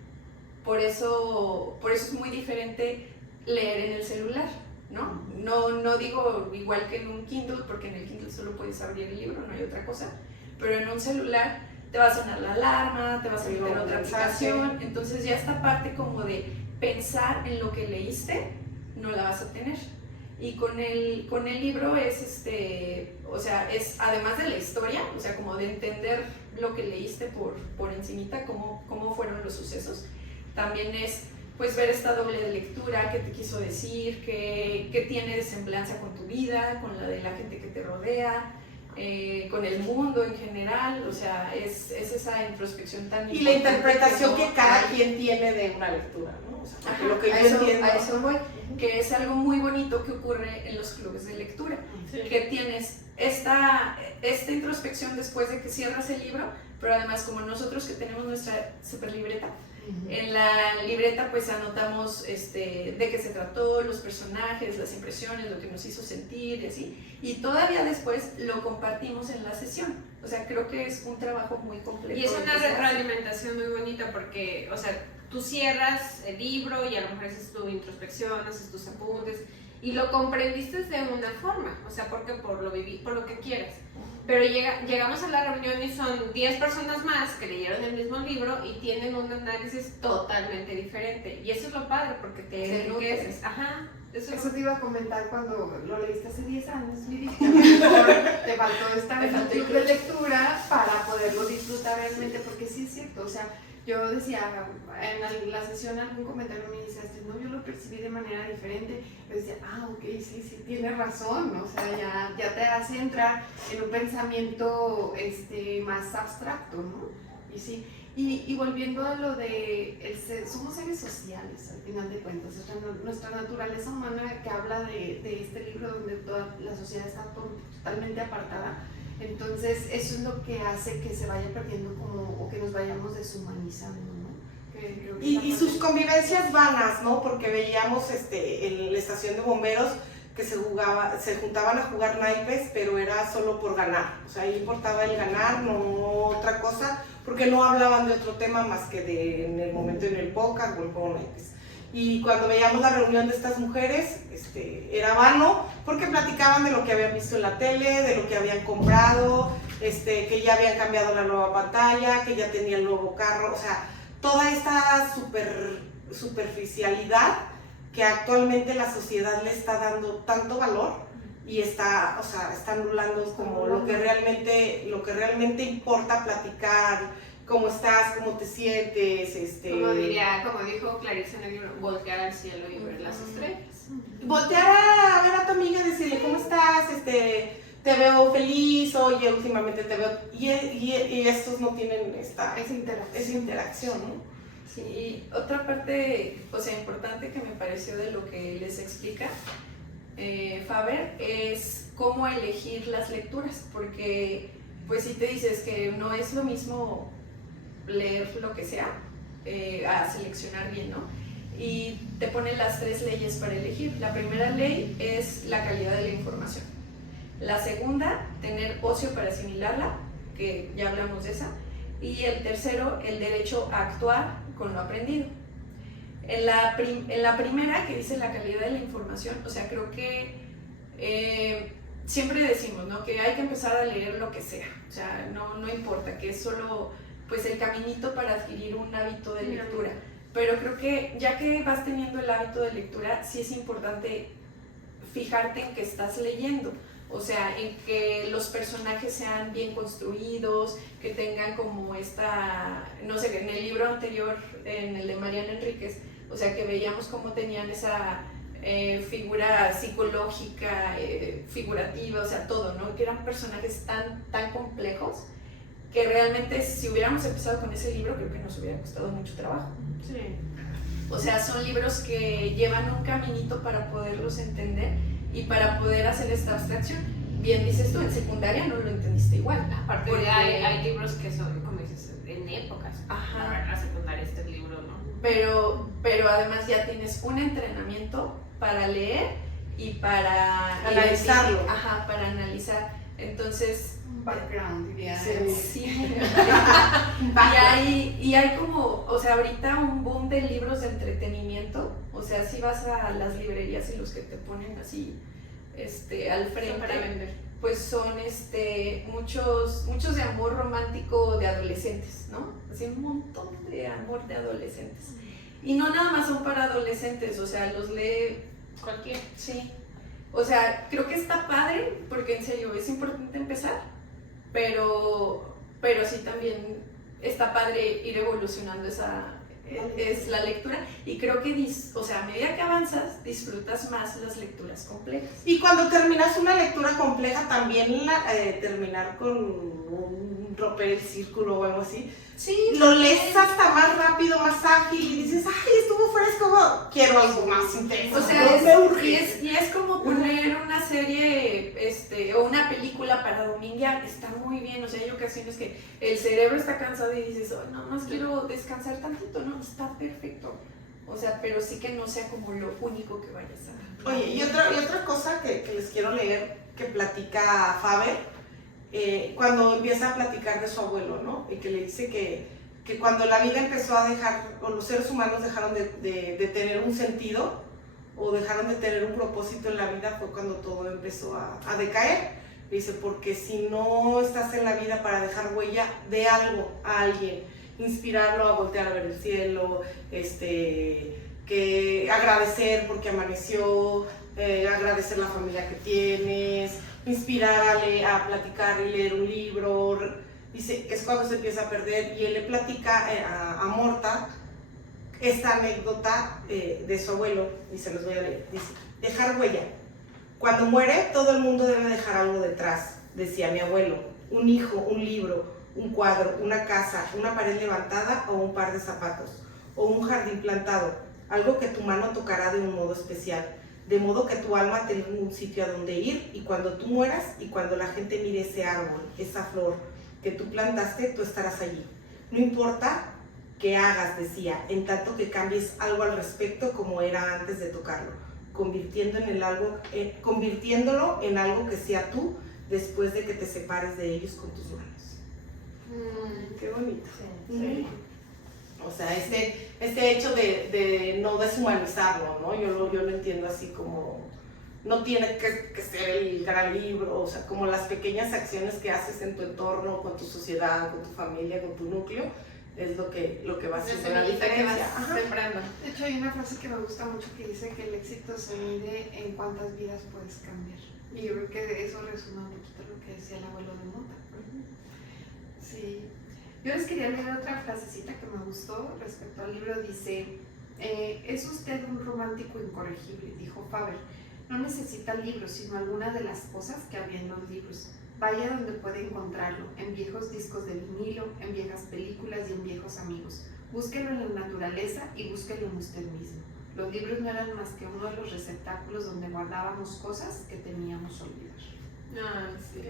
Por eso es muy diferente leer en el celular, ¿no? No digo igual que en un Kindle, porque en el Kindle solo puedes abrir el libro, no hay otra cosa, pero en un celular te va a sonar la alarma, te vas a Sí, meter o otra mensaje. aplicación, entonces ya esta parte como de pensar en lo que leíste, no la vas a tener. Y con el libro es o sea, es además de la historia, o sea, como de entender lo que leíste por encimita, cómo fueron los sucesos, también es pues ver esta doble de lectura, qué te quiso decir, qué tiene de semblanza con tu vida, con la de la gente que te rodea, con el mundo en general, o sea, es esa introspección tan Y la interpretación que cada hay. quien tiene de una lectura, ¿no? O sea, porque Ajá, lo que yo entiendo. a eso voy, que es algo muy bonito que ocurre en los clubes de lectura, que tienes esta introspección después de que cierras el libro, pero además como nosotros que tenemos nuestra super libreta, en la libreta pues anotamos de qué se trató, los personajes, las impresiones, lo que nos hizo sentir y así, y todavía después lo compartimos en la sesión. O sea, creo que es un trabajo muy completo. Y es una retroalimentación muy bonita porque, o sea, tú cierras el libro y a lo mejor haces tu introspección, haces tus apuntes y lo comprendiste de una forma, o sea, porque por lo que quieras. Pero llegamos a la reunión y son 10 personas más que leyeron el mismo libro y tienen un análisis totalmente diferente. Y eso es lo padre, porque te enriqueces. Ajá. Eso te iba a comentar cuando lo leíste hace 10 años, Viri, que a lo mejor te faltó estar en un club de lectura para poderlo disfrutar realmente, porque sí es cierto, o sea, yo decía, en la sesión algún comentario me decía, no, yo lo percibí de manera diferente. Yo decía, ok, sí, tienes razón, o sea, ya te hace entrar en un pensamiento más abstracto, ¿no? Y sí, y volviendo a lo de, somos seres sociales, al final de cuentas, nuestra naturaleza humana que habla de este libro donde toda la sociedad está totalmente apartada. Entonces, eso es lo que hace que se vaya perdiendo o que nos vayamos deshumanizando, ¿no? Y sus convivencias vanas, ¿no? Porque veíamos en la estación de bomberos que se juntaban a jugar naipes, pero era solo por ganar. O sea, ahí importaba el ganar, no otra cosa, porque no hablaban de otro tema más que en el momento en el póker o el juego naipes. Y cuando veíamos la reunión de estas mujeres, era vano, porque platicaban de lo que habían visto en la tele, de lo que habían comprado, que ya habían cambiado la nueva pantalla, que ya tenía el nuevo carro, o sea, toda esta superficialidad que actualmente la sociedad le está dando tanto valor y está anulando como lo que realmente importa platicar. ¿Cómo estás? ¿Cómo te sientes? Como dijo Clarice en el libro, voltear al cielo y ver las estrellas. Voltear a ver a tu amiga y decirle, ¿cómo estás? Te veo feliz, oye, últimamente te veo... Y estos no tienen esa interacción, ¿no? Sí, otra parte, o sea, importante que me pareció de lo que les explica Faber es cómo elegir las lecturas, porque pues si te dices que no es lo mismo leer lo que sea, a seleccionar bien, ¿no? Y te pone las 3 leyes para elegir. La primera ley es la calidad de la información. La segunda, tener ocio para asimilarla, que ya hablamos de esa. Y el tercero, el derecho a actuar con lo aprendido. En la primera, que dice la calidad de la información, o sea, creo que siempre decimos, ¿no? Que hay que empezar a leer lo que sea, o sea, no importa, que es solo pues el caminito para adquirir un hábito de lectura, pero creo que ya que vas teniendo el hábito de lectura, sí es importante fijarte en que estás leyendo, o sea, en que los personajes sean bien construidos, que tengan como no sé, en el libro anterior, en el de Mariana Enríquez, o sea, que veíamos cómo tenían esa figura psicológica, figurativa, o sea, todo, ¿no? Que eran personajes tan complejos que realmente si hubiéramos empezado con ese libro creo que nos hubiera costado mucho trabajo. Sí. O sea, son libros que llevan un caminito para poderlos entender y para poder hacer esta abstracción. Bien dices tú, en secundaria no lo entendiste igual. Aparte porque hay libros que son, como dices, en épocas. Ajá. En la secundaria este libro, ¿no? Pero además ya tienes un entrenamiento para leer y para analizarlo. Ajá, para analizar. Entonces, background, diría. Sí. y hay como, o sea, ahorita un boom de libros de entretenimiento, o sea, si vas a las librerías y los que te ponen así al frente, para vender. pues son muchos de amor romántico de adolescentes, ¿no? Así un montón de amor de adolescentes. Y no nada más son para adolescentes, o sea, los lee Cualquier. sí. O sea, creo que está padre, porque en serio es importante empezar, pero sí también está padre ir evolucionando es la lectura, y creo que o sea, a medida que avanzas disfrutas más las lecturas complejas. Y cuando terminas una lectura compleja, también terminar con un romper el círculo o algo así, Sí, lo lees hasta más rápido, más ágil, y dices, ay, estuvo fresco, quiero algo más intenso. o sea, y es como poner una serie o una película para dominguear, está muy bien. O sea, hay ocasiones que el cerebro está cansado y dices, oh, no más quiero descansar tantito, no, está perfecto. O sea, pero sí que no sea como lo único que vayas a... Oye, y otra cosa que les quiero leer, que platica Faber, cuando empieza a platicar de su abuelo, ¿no? Y que le dice que cuando la vida empezó a dejar, o los seres humanos dejaron de tener un sentido, o dejaron de tener un propósito en la vida, fue cuando todo empezó a decaer. Dice, porque si no estás en la vida para dejar huella de algo a alguien, inspirarlo a voltear a ver el cielo, que agradecer porque amaneció, agradecer la familia que tienes, inspirar a platicar y leer un libro, dice, es cuando se empieza a perder. Y él le platica a Morta esta anécdota de su abuelo, y se los voy a leer. Dice, dejar huella. Cuando muere, todo el mundo debe dejar algo detrás, decía mi abuelo, un hijo, un libro, un cuadro, una casa, una pared levantada o un par de zapatos, o un jardín plantado, algo que tu mano tocará de un modo especial, de modo que tu alma tenga un sitio a donde ir, y cuando tú mueras y cuando la gente mire ese árbol, esa flor que tú plantaste, tú estarás allí. No importa qué hagas, decía, en tanto que cambies algo al respecto como era antes de tocarlo, convirtiéndolo en algo que sea tú después de que te separes de ellos con tus manos. Qué bonito. Sí. O sea, este hecho de no deshumanizarlo, ¿no? Yo lo entiendo así como, no tiene que ser el gran libro, o sea, como las pequeñas acciones que haces en tu entorno, con tu sociedad, con tu familia, con tu núcleo, es lo que va haciendo la diferencia. Sembrando. De hecho, hay una frase que me gusta mucho que dice que el éxito se mide en cuántas vidas puedes cambiar. Y yo creo que de eso resuena un poquito lo que decía el abuelo de Mota. Sí. Yo les quería leer otra frasecita que me gustó respecto al libro. Dice, es usted un romántico incorregible, dijo Faber. No necesita libros, sino alguna de las cosas que había en los libros. Vaya donde puede encontrarlo, en viejos discos de vinilo, en viejas películas y en viejos amigos. Búsquelo en la naturaleza y búsquelo en usted mismo. Los libros no eran más que uno de los receptáculos donde guardábamos cosas que temíamos olvidar. Ah, sí.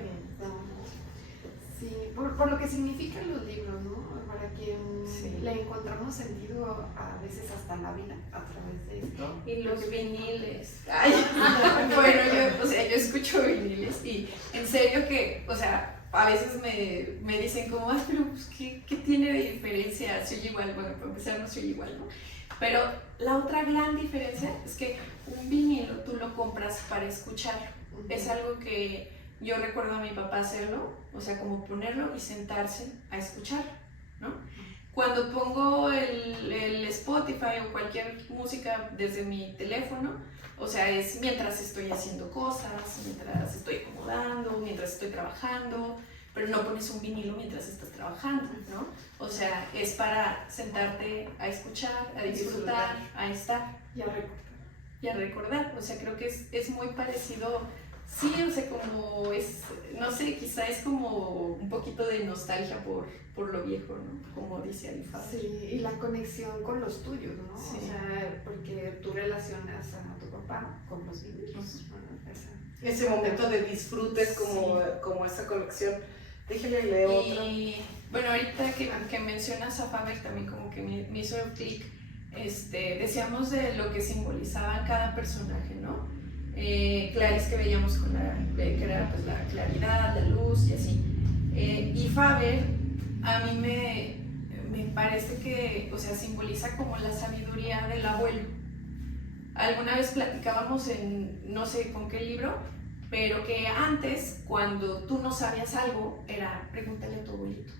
Sí, por lo que significan los libros, ¿no? Para quien Sí. le encontramos sentido a veces hasta la vida a través de esto. Y los viniles. Ay, bueno, yo escucho viniles y en serio que, o sea, a veces me dicen como, ay, pero pues, ¿qué tiene de diferencia? Se oye igual, bueno, para empezar no se oye igual, ¿no? Pero la otra gran diferencia es que un vinilo tú lo compras para escuchar. Es algo que yo recuerdo a mi papá hacerlo, o sea, como ponerlo y sentarse a escuchar, ¿no? Cuando pongo el Spotify o cualquier música desde mi teléfono, o sea, es mientras estoy haciendo cosas, mientras estoy acomodando, mientras estoy trabajando, pero no pones un vinilo mientras estás trabajando, ¿no? O sea, es para sentarte a escuchar, a disfrutar, a estar y a recordar. O sea, creo que es muy parecido. Sí, o sea, como es, no sé, quizá es como un poquito de nostalgia por lo viejo, ¿no? Como dice Alifa. Sí, y la conexión con los tuyos, ¿no? Sí. O sea, porque tú relacionas a tu papá con los vinilos. Ese momento de disfrutes como esa conexión. Déjale leer otra. Y bueno, ahorita que mencionas a Faber también como que me hizo el clic, decíamos de lo que simbolizaban cada personaje, ¿no? Clarice que veíamos con que era pues la claridad, la luz y así. Y Faber a mí me parece que, o sea, simboliza como la sabiduría del abuelo. Alguna vez platicábamos en, no sé con qué libro, pero que antes, cuando tú no sabías algo, era pregúntale a tu abuelito,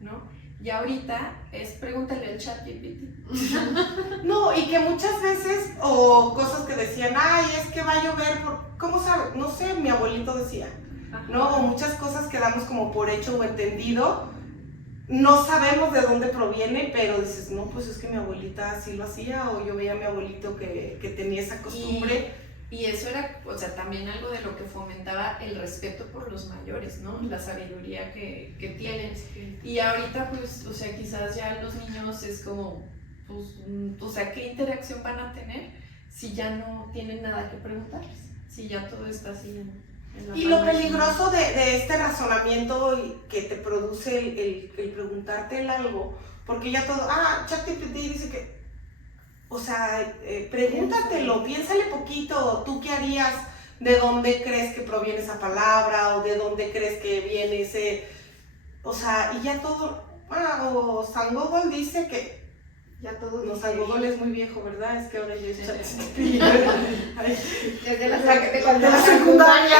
¿no? Y ahorita es pregúntale al ChatGPT. No, y que muchas veces, o cosas que decían, ay, es que va a llover, ¿cómo sabe? No sé, mi abuelito decía, ¿no? O muchas cosas que damos como por hecho o entendido, no sabemos de dónde proviene, pero dices, no, pues es que mi abuelita así lo hacía, o yo veía a mi abuelito que tenía esa costumbre. Y eso era, o sea, también algo de lo que fomentaba el respeto por los mayores, ¿no? La sabiduría que tienen. Y ahorita, pues, o sea, quizás ya los niños es como, pues, o sea, ¿qué interacción van a tener si ya no tienen nada que preguntarles? Si ya todo está así en la Y lo palma de su peligroso de este razonamiento que te produce el preguntarte el algo, porque ya todo, ChatGPT dice que, o sea, pregúntatelo, piénsale poquito, ¿tú qué harías? ¿De dónde crees que proviene esa palabra? ¿O de dónde crees que viene ese? O sea, y ya todo, o San Google dice que, Ya todo. no, San Google es muy viejo, ¿verdad? Es que ahora ya es ChatGPT. Desde la de la secundaria.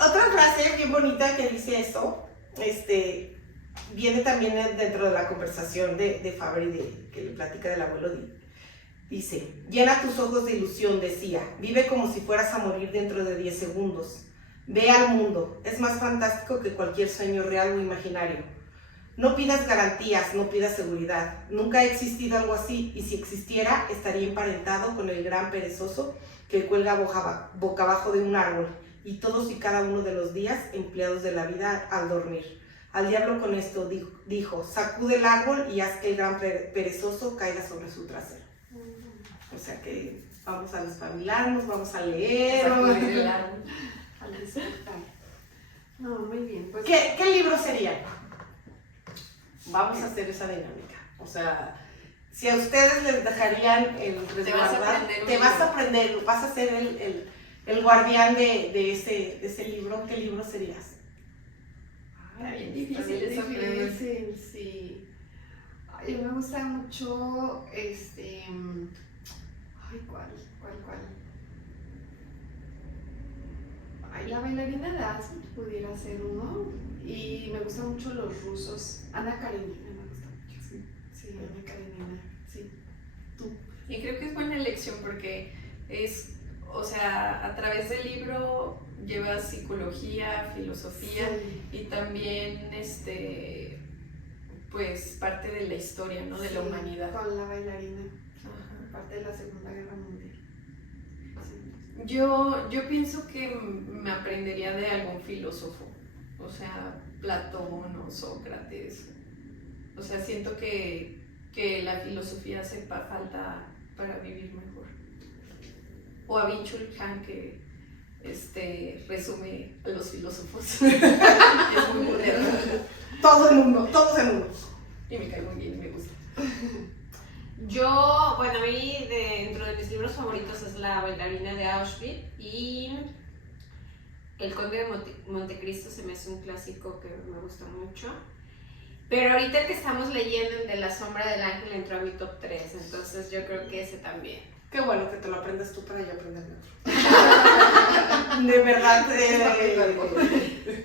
Otra frase bien bonita que dice eso, viene también dentro de la conversación de Fabri, que le platica del abuelo. Dice, llena tus ojos de ilusión, decía, vive como si fueras a morir dentro de 10 segundos. Ve al mundo, es más fantástico que cualquier sueño real o imaginario. No pidas garantías, no pidas seguridad. Nunca ha existido algo así, y si existiera, estaría emparentado con el gran perezoso que cuelga boca abajo de un árbol, y todos y cada uno de los días empleados de la vida al dormir. Al diablo con esto, dijo, sacude el árbol y haz que el gran perezoso caiga sobre su trasero. O sea que vamos a despabilarnos, vamos a leer. Al despertar. No, muy bien. Pues, ¿Qué libro sería? Vamos a hacer esa dinámica. O sea, si a ustedes les dejarían el resguardar, vas a ser el guardián de ese libro, ¿qué libro serías? Está bien difícil esa pregunta. Sí. Ay, me gusta mucho, ¿cuál? Ay, La bailarina de Aspen pudiera ser uno. Y me gustan mucho los rusos. Ana Karenina me gusta mucho. Sí, Ana Karenina, sí. ¿Tú? Y creo que es buena elección porque es, o sea, a través del libro llevas psicología, filosofía y también, pues, parte de la historia, ¿no? De la humanidad. Con La bailarina, Ajá. parte de la Segunda Guerra Mundial. Yo pienso que me aprendería de algún filósofo, o sea, Platón o Sócrates. O sea, siento que la filosofía hace falta para vivir mejor. O a Byung-Chul Han, que resume a los filósofos. Es muy moderno. Todos en uno. Y me cae muy bien, me gusta. Yo, bueno, a mí dentro de mis libros favoritos es La bailarina de Auschwitz y El Conde de Montecristo se me hace un clásico que me gusta mucho. Pero ahorita el que estamos leyendo, el de La sombra del ángel, entró a mi top 3, entonces yo creo que ese también. Qué bueno que te lo aprendas tú para yo aprenderme otro. De verdad.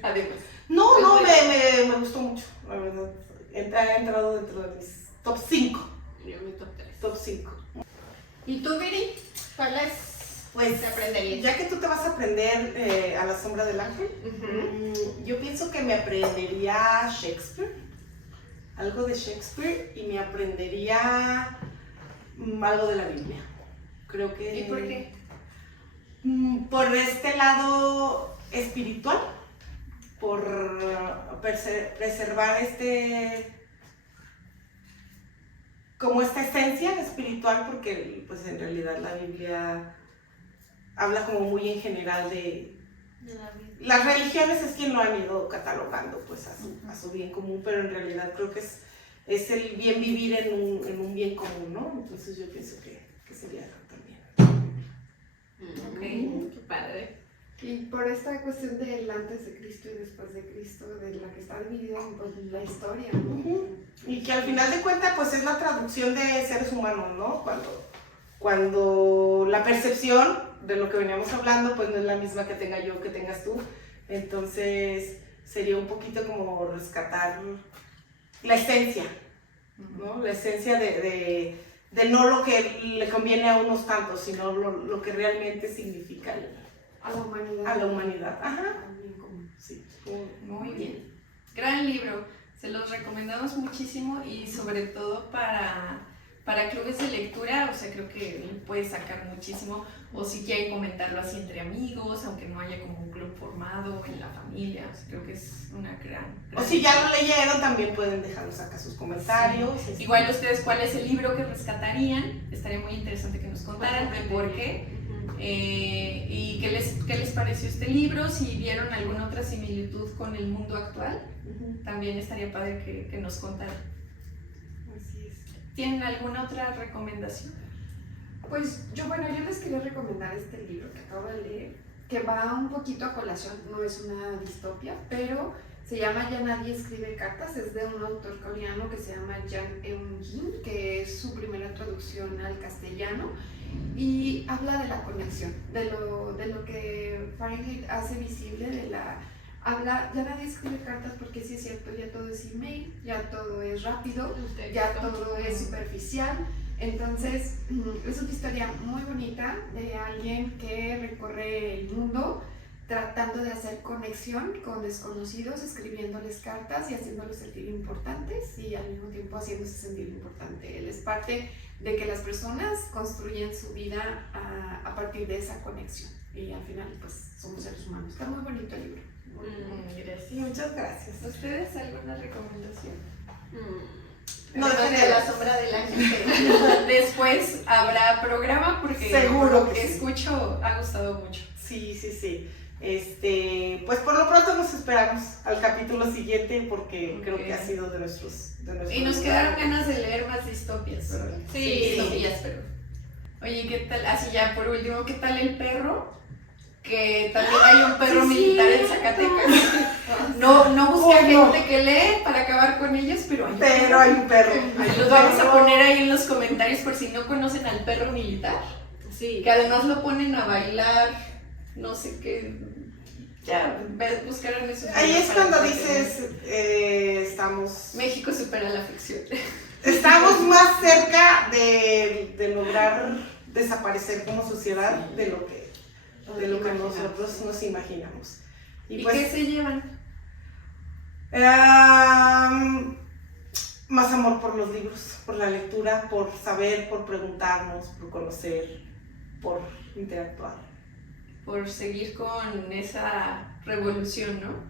Además. No, me gustó mucho, la verdad. Ha entrado dentro de mis top 5. Yo mi top 3. Top 5. ¿Y tú, Viri? ¿Cuál es? Pues, ¿Te aprenderías? ya que tú te vas a aprender a La sombra del ángel, yo pienso que me aprendería Shakespeare, algo de Shakespeare, y me aprendería algo de la Biblia. Creo que... ¿Y por qué? Por este lado espiritual, por preservar como esta esencia espiritual, porque pues en realidad la Biblia habla como muy en general de las religiones, es quien lo han ido catalogando pues a su bien común, pero en realidad creo que es el bien vivir en un bien común, ¿no? Entonces yo pienso que sería eso también. Ok, qué padre. Y por esta cuestión del antes de Cristo y después de Cristo, de la que está dividida en pues, la historia, ¿no? Y que al final de cuentas pues es la traducción de seres humanos, ¿no? cuando la percepción de lo que veníamos hablando pues no es la misma que tenga yo, que tengas tú. Entonces sería un poquito como rescatar la esencia, ¿no? La esencia de no lo que le conviene a unos tantos, sino lo que realmente significa A la humanidad. a la humanidad. Ajá. Al bien común. Sí. Muy bien. Gran libro. Se los recomendamos muchísimo y sobre todo para clubes de lectura, o sea, creo que puede sacar muchísimo, o si quieren comentarlo así entre amigos, aunque no haya como un club formado en la familia, o sea, creo que es una gran O si ya lo leyeron, también pueden dejarnos acá sus comentarios. Sí. Igual ustedes, ¿cuál es el libro que rescatarían? Estaría muy interesante que nos contaran y por qué. Y qué les pareció este libro, si vieron alguna otra similitud con el mundo actual, también estaría padre que nos contaran. Así es. ¿Tienen alguna otra recomendación? Pues yo les quería recomendar este libro que acabo de leer, que va un poquito a colación, no es una distopia, pero se llama Ya nadie escribe cartas, es de un autor coreano que se llama Jang Eun-jin, que es su primera traducción al castellano, y habla de la conexión, de lo que Fahrenheit hace visible, ya nadie escribe cartas porque sí es cierto, ya todo es email, ya todo es rápido, ya todo es superficial. Entonces es una historia muy bonita de alguien que recorre el mundo tratando de hacer conexión con desconocidos, escribiéndoles cartas y haciéndolos sentir importantes y al mismo tiempo haciéndose sentir importante. Él es parte de que las personas construyen su vida a partir de esa conexión y al final pues somos seres humanos. Está muy bonito el libro. Gracias. Muchas gracias. ¿Ustedes alguna recomendación? No dejen de la sombra del ángel. Después habrá programa porque Seguro lo que sí. escucho ha gustado mucho. Sí. Pues por lo pronto nos esperamos al capítulo siguiente porque creo que ha sido de nuestros Y nos quedaron ganas de leer más distopias, ¿verdad? Sí. Distopias, pero. Oye, ¿qué tal? Así ya por último, ¿qué tal el perro? Que también hay un perro militar en Zacatecas. No busca gente que lee para acabar con ellos, pero hay un perro. Los vamos a poner ahí en los comentarios por si no conocen al perro militar. Sí. Que además lo ponen a bailar, no sé qué. Ya, buscaron eso. Ahí es cuando dices, estamos México supera la ficción. Estamos más cerca de lograr desaparecer como sociedad de lo que nosotros nos imaginamos. ¿Y pues, qué se llevan? Más amor por los libros, por la lectura, por saber, por preguntarnos, por conocer, por interactuar. Por seguir con esa revolución, ¿no?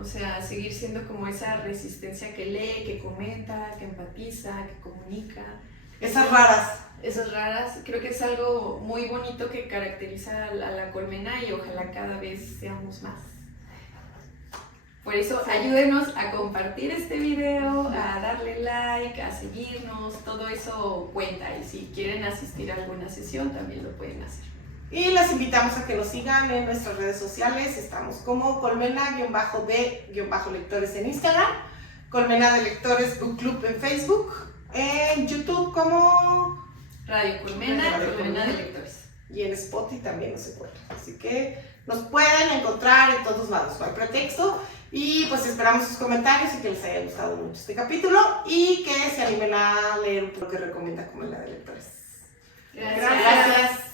O sea, seguir siendo como esa resistencia que lee, que comenta, que empatiza, que comunica. Esas raras. Esas raras, creo que es algo muy bonito que caracteriza a la colmena y ojalá cada vez seamos más. Por eso ayúdenos a compartir este video, a darle like, a seguirnos, todo eso cuenta y si quieren asistir a alguna sesión también lo pueden hacer. Y les invitamos a que nos sigan en nuestras redes sociales, estamos como colmena-de-lectores en Instagram, Colmena de Lectores Book Club en Facebook, en YouTube como Radio Colmena, Colmena de Lectores. Y en Spotify también nos encuentran. Así que nos pueden encontrar en todos lados, no hay pretexto. Y pues esperamos sus comentarios y que les haya gustado mucho este capítulo y que se animen a leer lo que recomienda Colmena de Lectores. Gracias.